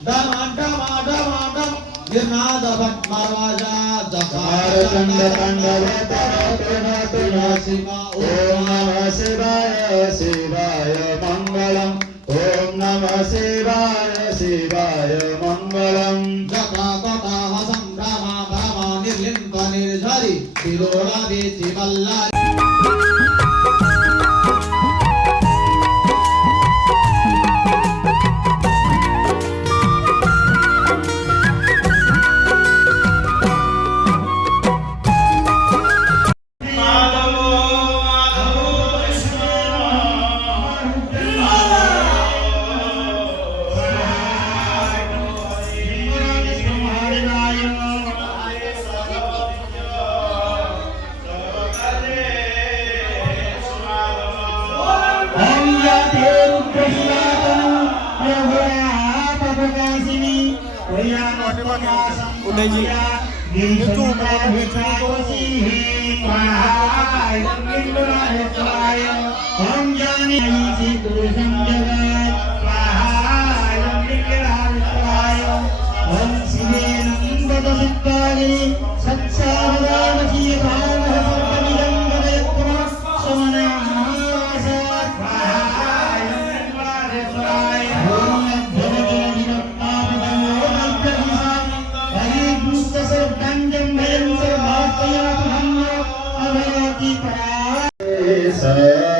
ओम नमः शिवाय शिवाय मंगलम। ओम नमः शिवाय शिवाय मंगलम। जटा कटाह संभ्रमा भ्रमा निर्लिम्प निर्झरि तिरोला वेचि बल्लारि। उदय जी यूट्यूब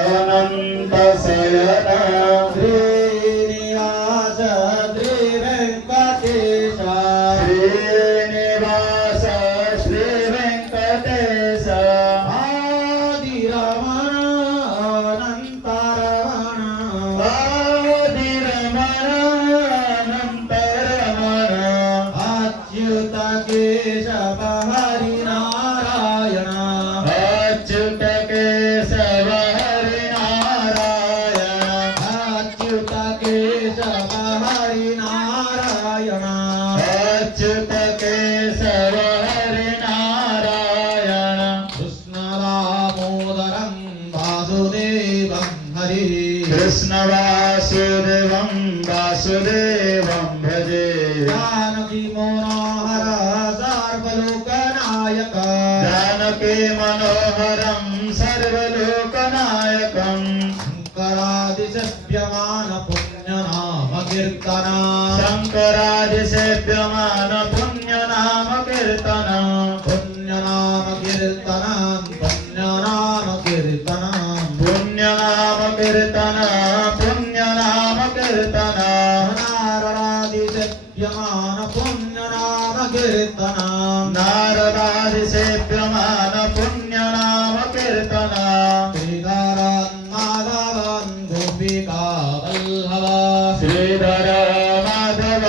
अनंत शयना श्रीनिवास श्री वेंकटेश श्रीनिवास श्री वेंकटेश आदिरमण अनंत रमण आदिरमण अनंत रमण अच्युत केशव हरि नारायण अच्युत केशव हरि नारायण अच्युत केशव हरि नारायण अच्युत केशव हरि नारायण कृष्ण दामोदरं वासुदेवं हरि कृष्ण वासुदेवं वासुदेवं भजे जानकी मनोहर सर्वलोकनायक जानकी मनोहरं सर्वलोकनायकं शंकरादिसेव्यमान पुण्यनाम कीर्तना शंकरादिसेव्यमान पुण्यनाम कीर्तन पुण्यनाम कीर्तनं पुण्यनाम कीर्तनं पुण्यनाम कीर्तन पुण्यनाम कीर्तन नारदादिसेव्यमान पुण्यनाम कीर्तनं नारदादिसेव्यमान पुण्यनाम कीर्तन श्रीधरं माधवं गोपिका वल्लभ श्रीधर माधव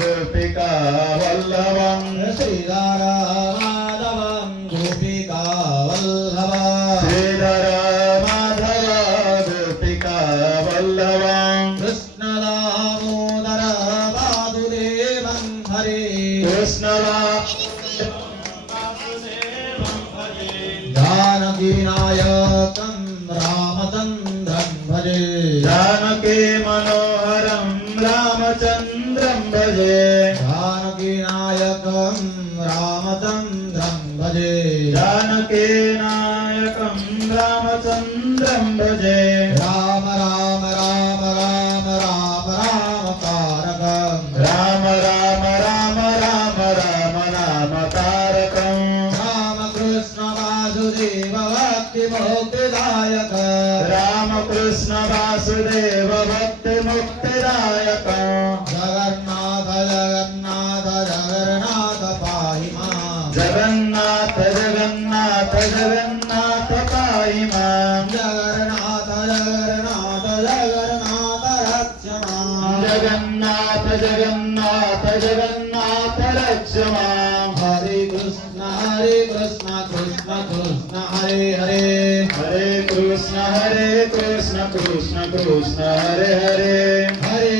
गोपिका वल्लभं श्रीधर माधवं गोपिका वल्लभ श्रीधर माधव गोपिका वल्लभं कृष्ण दामोदर वासुदेवं हरे कृष्ण जानकी नायकं रामचन्द्रं भजे जानकी मनोहरं रामचन्द्रं भजे जानकी नायकं रामचन्द्रं भजे जानकी नायकं रामचन्द्रं भजे राम राम राम राम राम राम तारकं राम राम राम राम राम नाम तारकं राम कृष्ण वासुदेव भक्ति मुक्तिदायक राम कृष्ण वासुदेव भक्ति मुक्तिदायक जगन्नाथ जगन्नाथ जगन्नाथ पाहि मां जगन्नाथ जगन्नाथ जगन्नाथ पाहि मां जगन्नाथ जगन्नाथ जगन्नाथ रक्ष मां जगन्नाथ जगन्नाथ जगन्नाथ रक्ष मां हरे कृष्ण कृष्ण कृष्ण हरे हरे हरे कृष्ण कृष्ण कृष्ण हरे हरे हरे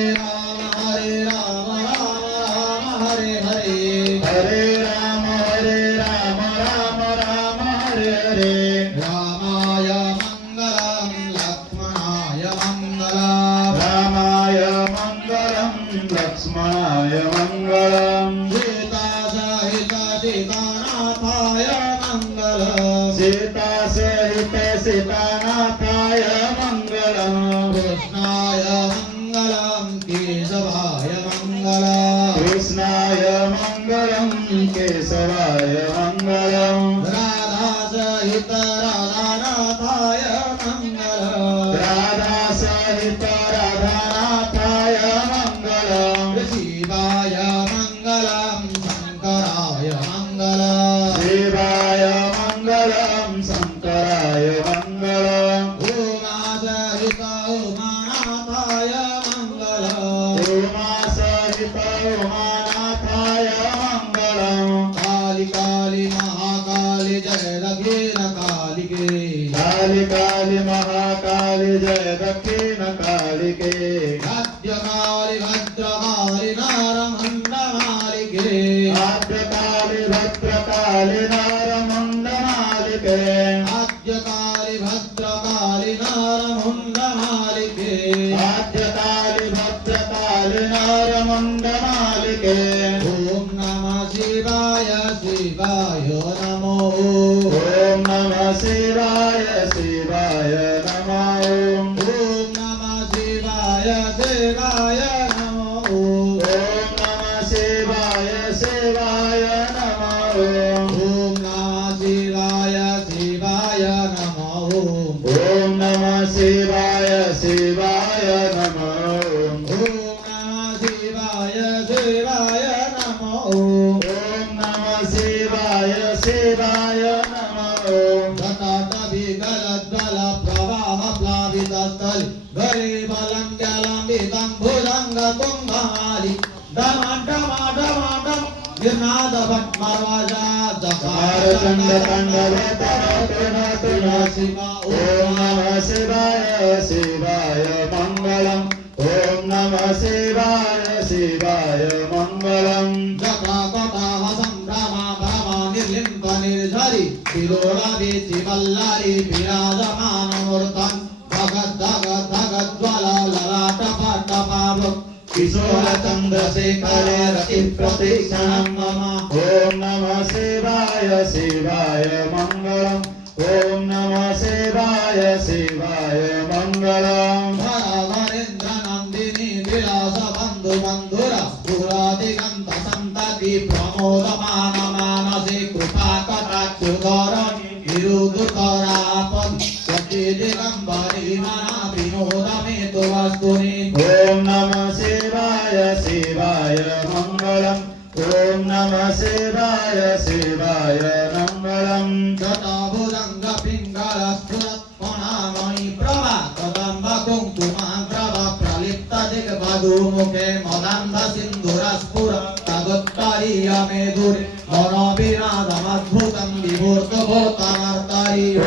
राम राम राम हरे हरे हरे राम राम राम हरे हरे रामाय मंगलम लक्ष्मणाय मंगलम रामाय मंगलम लक्ष्मणाय मङ्गलम् सीता सहित सीतानाथाय मङ्गलम् सीता सहित सीतानाथाय मङ्गलम् कृष्णाय मङ्गलम् केशवाय मङ्गलम् कृष्णाय मङ्गलम् केशवाय मङ्गलम् राधा सहित राधानाथाय मङ्गलम् राधा सहित राधानाथाय मङ्गलम् शिवाय मङ्गलम् शङ्कराय मङ्गलम् शिवाय मङ्गलम् शङ्कराय मङ्गलम् उमा सहित उमानाथाय मङ्गलम् उमा सहित उमानाथाय मङ्गलम् काली काली महाकाली जय दक्षिण कालिके काली काली महाकाली जय दक्षिण कालिके भद्रकाली भद्रकाली नारमण्डमालिके आद्यकाली भद्रकाली नारमण्डमालिके आद्यकाली भद्रकाली नारमण्डमालिके आद्यकाली भद्रकाली नारमण्डमालिके ॐ नमः शिवाय शिवाय नमो ॐ नमः शिवाय शिवाय नमः ॐ ॐ नमः शिवाय शिवाय नमो ॐ नमः शिवाय शिवाय नमः ॐ ॐ नमः शिवाय शिवाय नमो ॐ नमः शिवाय शिवाय नमः ॐ ॐ नमः शिवाय शिवाय नमो ॐ नमः शिवाय शिवाय नमः ॐ तटाटविगलज्ज्वल प्रवाह प्लावितस्थल गरीबलं जलम्बितं भुजङ्ग कुम्भारि डम डम डम डम गिरनाद भट्टमर्वजा कारचण्ड ताण्डवतनतुन शिवा ॐ नमः शिवाय शिवाय मङ्गलम् ॐ नमः शिवाय शिवाय मङ्गलम् जटाकटाह सम्भ्रमा भ्रमा निर्लिम्प निर्झरि तिरोडवीचि वल्लरि विराजमानमूर्तम् धगद् धगद् धगज्ज्वल ललाटपटपावक् किशोर चन्द्रशेखरे रतिप्रतीक्षणं मम ॐ नमः शिवाय शिवाय मङ्गलम् ॐ नमः शिवाय शिवाय मङ्गलम् वरेन्द्रनन्दिनी विलास बन्धु बन्धुर पुरादिगन्त सन्तति प्रमोदमान मानसे कृपा कटाक्षुधरणि निरुदुतरापदि दिगम्बरी मना विनोद मे तु वस्तुनि ॐ नमः शिवाय शिवाय मङ्गलम् ॐ नमः शिवाय शिवाय मङ्गलम् जटाभुजङ्ग पिङ्गलस्फुरत्पणामणि प्रभा कदम्ब कुङ्कुमाग्रव प्रलिप्त दिग्वधूमुखे मदन्ध सिन्धुरस्फुर तगुत्तरीय मेधुरि मनोविनादमद्भुतं विभूतभूतमर्तरि ॐ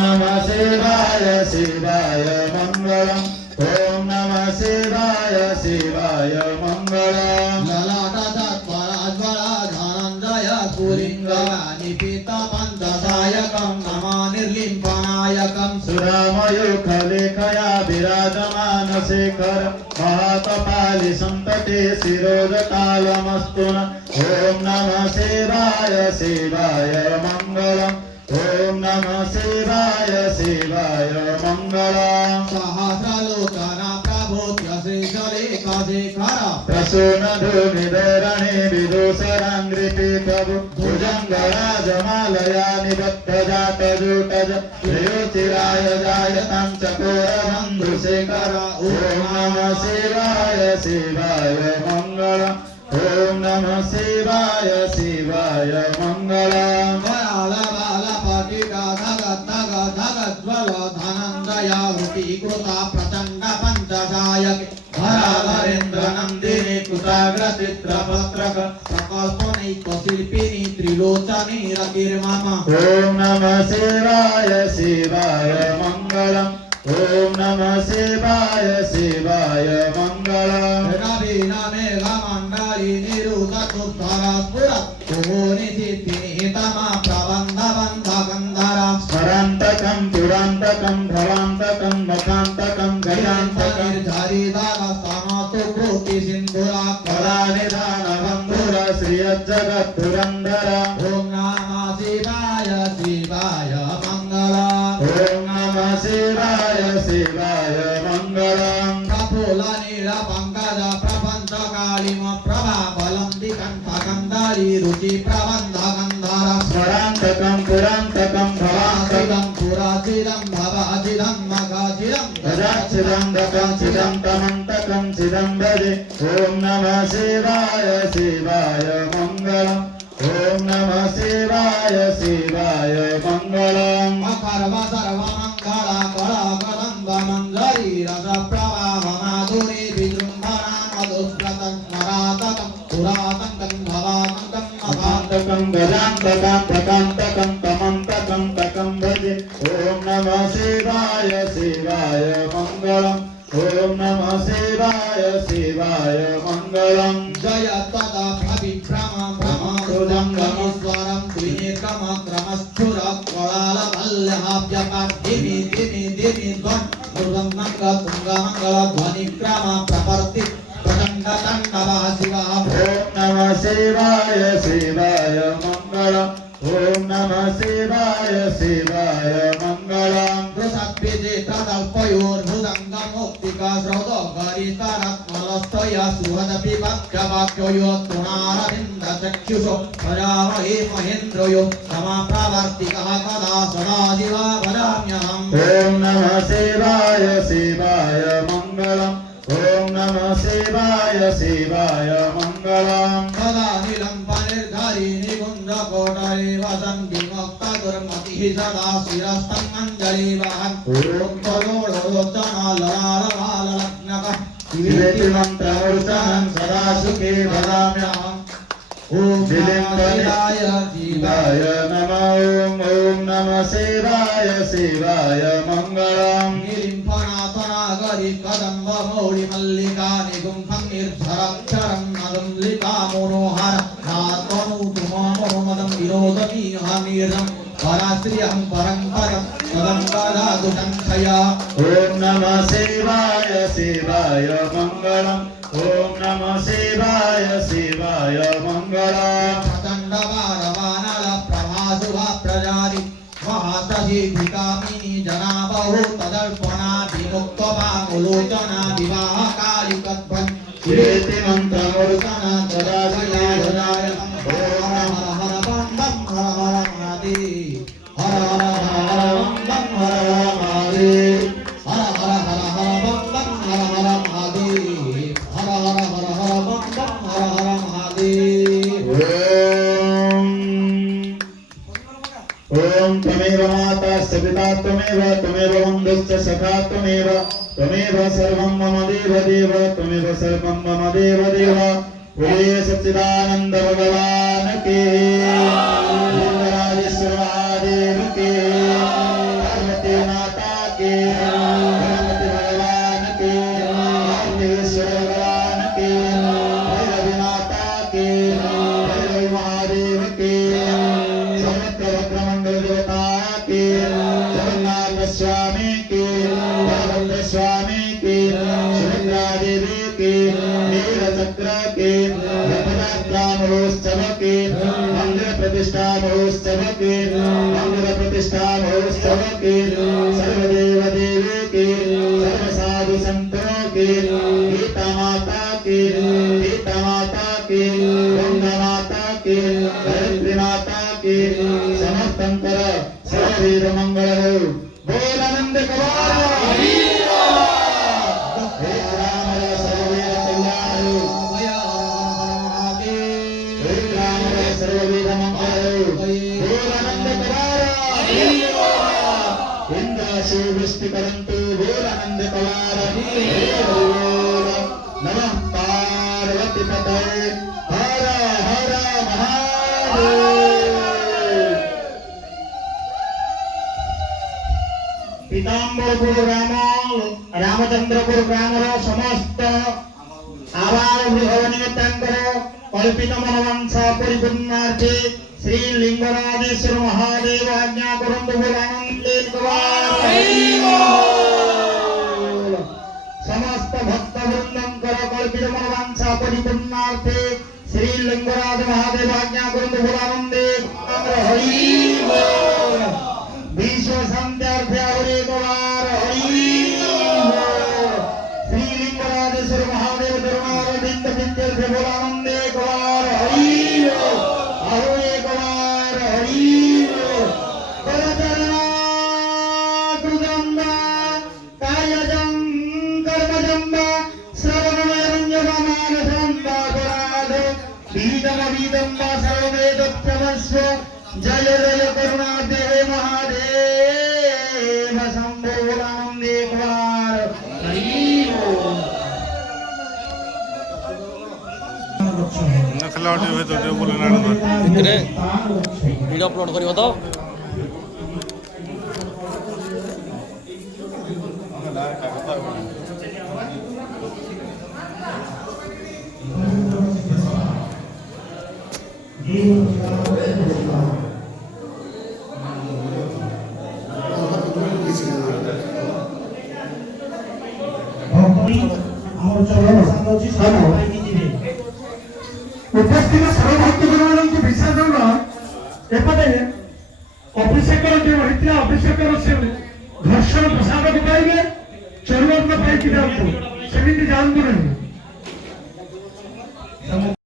नमः शिवाय शिवाय मङ्गलम् ॐ नमः शिवाय शिवाय मङ्गलम् ललाटतत्पराज्वलाधनञ्जय पुलिङ्गनिपित पञ्चसायकं नमा निर्लिम्पनायकं सुरामयूखलेखया विराजमान शेखर महाकपालि सन्तते शिरोजतालमस्तु नः ॐ नमः शिवाय शिवाय मङ्गलम् ॐ नमः शिवाय शिवाय मङ्गलम् सहस्रलोचना प्रभूत्य श्रीशलेखशेखर प्रसूनधूमिधरणे विदूषराङ्घ्रिपीठभु भुजङ्गराजमालया निबद्धजातजूटज श्रेयोचिराय जायतां चकोरबन्धुशेखर ॐ नमः शिवाय शिवाय मङ्गलम् ॐ नमः शिवाय शिवाय मङ्गलम् वरालबालपटिका धगद्धगद्धगज्ज्वल धनञ्जया वृतीकृता प्रचण्ड पञ्चसायक धराधरेन्द्रनन्दिनी कृताग्रचित्रपत्रक प्रकल्पनैकशिल्पिनी त्रिलोचनी रतिर्मम ॐ नमः शिवाय शिवाय मङ्गलम् ॐ नमः शिवाय शिवाय मङ्गलम् नवीन मेघमण्डली निरुतकुद्धरस्फुर कोनिधितिनि तमा प्रबन्धबन्धकन्धरा स्मरान्तकं पुरान्तकं भवान्तकं मखान्तकं गयान्तकं निर्झरिधरस्तनतु भूति सिन्धुरा कलानिधान श्रियज्जगत्पुरन्दर ॐ नमः शिवाय शिवाय मङ्गलम् ॐ नमः शिवाय शिवाय मङ्गलम् प्रफुल्ल नीलपङ्कज प्रपञ्चकालिम प्रभाबलं दिकण्ठकन्दारी रुचि प्रबन्धकन्धरम् स्मरान्तकं पुरान्तकं भवान्तकं चिदं पुराचिदं भवाचिदं मगाचिदं गजाच्छिदं दकं चिदं तमन्तकं चिदं भजे ॐ नमः शिवाय शिवाय मङ्गलम् ॐ नमः शिवाय शिवाय मङ्गलम् अकर्म सर्वमङ्गल कलकदम्ब मञ्जरी रसप्रवाह माधुरी विजृम्भणा मधुस्मृतं स्मरातकं पुरातकं भवातकं अकान्तकं गजान्तकं प्रकान्तकं तमन्तकं तकं भजे ॐ नमः शिवाय शिवाय मङ्गलम् ॐ नमः शिवाय शिवाय मङ्गलम् जय तदा प्रविभ्रम भ्रमृदङ्गमीश्वरं त्रिनेत्रमक्रमस्फुर कलालवल्लहाभ्यपाद्धिमि धिमि धिमि ध्वन् मृदङ्गतुङ्गमङ्गलध्वनिक्रम प्रवर्ति प्रचण्डताण्डवः शिवः ॐ नमः शिवाय शिवाय मङ्गलम् ॐ नमः शिवाय शिवाय मङ्गलम् तदल्पयोर्भुजङ्गमुक्तिका श्रौतगरितरत्नलस्तय सुहदपि वाक्यवाक्ययो तृणारविन्दचक्षुषो प्रजामहे महेन्द्रयो समाप्रवर्तिकः कदा सदा शिवा वदाम्यहम् ॐ नमः शिवाय शिवाय मङ्गलम् ॐ नमः शिवाय शिवाय मङ्गलम् सदा निलम्बनिर्धारी निकुञ्जकोटरे वसन् विमुक्तदुर्मतिः सदा शिरस्तमञ्जलि वहन् ॐ करोडलोचना ललालवाललग्नकः शिवेति मन्त्रमूर्धनं सदा सुखे वदाम्यहम् ॐ शिवाय शिवाय नमः ॐ नमः शिवाय शिवाय मङ्गलम् निलिम्फनाथनागरि कदम्ब मौळि मल्लिका निगुम्फं निर्भरक्षरं नदं लिका मनोहर नात्मनुतुममोमदं विनोदमी हमीरं पराश्रियं परं पदं ददातु संशया ॐ नमः शिवाय शिवाय मङ्गलम् ॐ नमः शिवाय शिवाय मङ्गलम् प्रचण्डवारवानल प्रभासुभा प्रजाति महासहिधिकामिनी जना बहु तदर्पणा विमुक्तवामुलोचना विवाहकालिकध्वन् शिवेति मन्त्रमूर्धनं सदा सुखे हर वदाम्यहम् हर बम बम हर हर महादेव हर हर बम बम हर हर महादेव हर हर बम बम हर हर महादेव हर हर बम बम हर हर महादेव ॐ त्वमेव माता सविता त्वमेव बन्धुश्च सखा त्वमेव सर्वं मम देव देव त्वमेव सर्वं मम देव देव बोले सच्चिदानंद भगवान के लिंगराजेश्वर महादेव के पार्वती माता के गणपति भगवान के कार्तिकेश्वर भगवान के भैरवी माता के भैरवी महादेव के समस्त भद्रमंडल देवता के जगन्नाथ स्वामी के बलभद्र स्वामी के सुभद्रा देवी के नीलचक्र के रथयात्रा महोत्सव के मंदिर प्रतिष्ठा महोत्सव के मंदिर प्रतिष्ठा महोत्सव के सर्वदेव देवी के सर्व साधु संतों के गीता माता के गंगा माता के गायत्री माता के समस्तंतर सर्ववेद मंगल हो बोल आनंद कवार हे राम सर्ववेद कल्याण हो हे राम सर्ववेद मंगल हो बोल आनंद कवार इंद्राशो वृष्टि करंतु बोल आनंद कवार नमः पार्वती पतये हर हर महादेव पीताम्बरपुर ग्राम रामचंद्रपुर ग्राम समस्त आवार गृह निमित्तांकर कल्पित मनोवांछा परिपूर्णार्थे श्री लिंगराजेश्वर महादेव आज्ञा करंतु बोल आनंदे समस्त भक्त वृंदंकर कल्पित मनोवांछा परिपूर्णार्थे श्री लिंगराज महादेव आज्ञा करंतु भोलानंदे हरि बोल विश्व शांत्यार्थे और एक बार हरि बोल श्री लिंगराजेश्वर महादेव धर्मारविंद विद्यार्थे भोलानंदे एक बार हरि बोल और एक बार हरि बोल करचरणा कृतंगा कायजं कर्मजं वा बीजमवीदं वा सर्ववेदोक्तमस्व जय जय करुणादेव महादेव शंभो भोलानंदे एक बार हरि बोल नखलावटी हुए तो जो बोले ना ଭିତରେ ଭିଡ଼ିଓ ଅପଲୋଡ୍ କରିବ ତ उपस्थित सर्वभक्तगणମାନଙ୍କୁ ବିଶେଷ ଏପଟେ ଅଭିଷେକର ଯେଉଁ ହୋଇଥିଲା ଅଭିଷେକର ସେ ଘର୍ଷଣ ପ୍ରସାଦକୁ ପାଇବେ ଚରୁବର୍ଣ୍ଣ ପାଇକି ଯାଆନ୍ତୁ ସେମିତି ଯାଆନ୍ତୁ ନାହିଁ।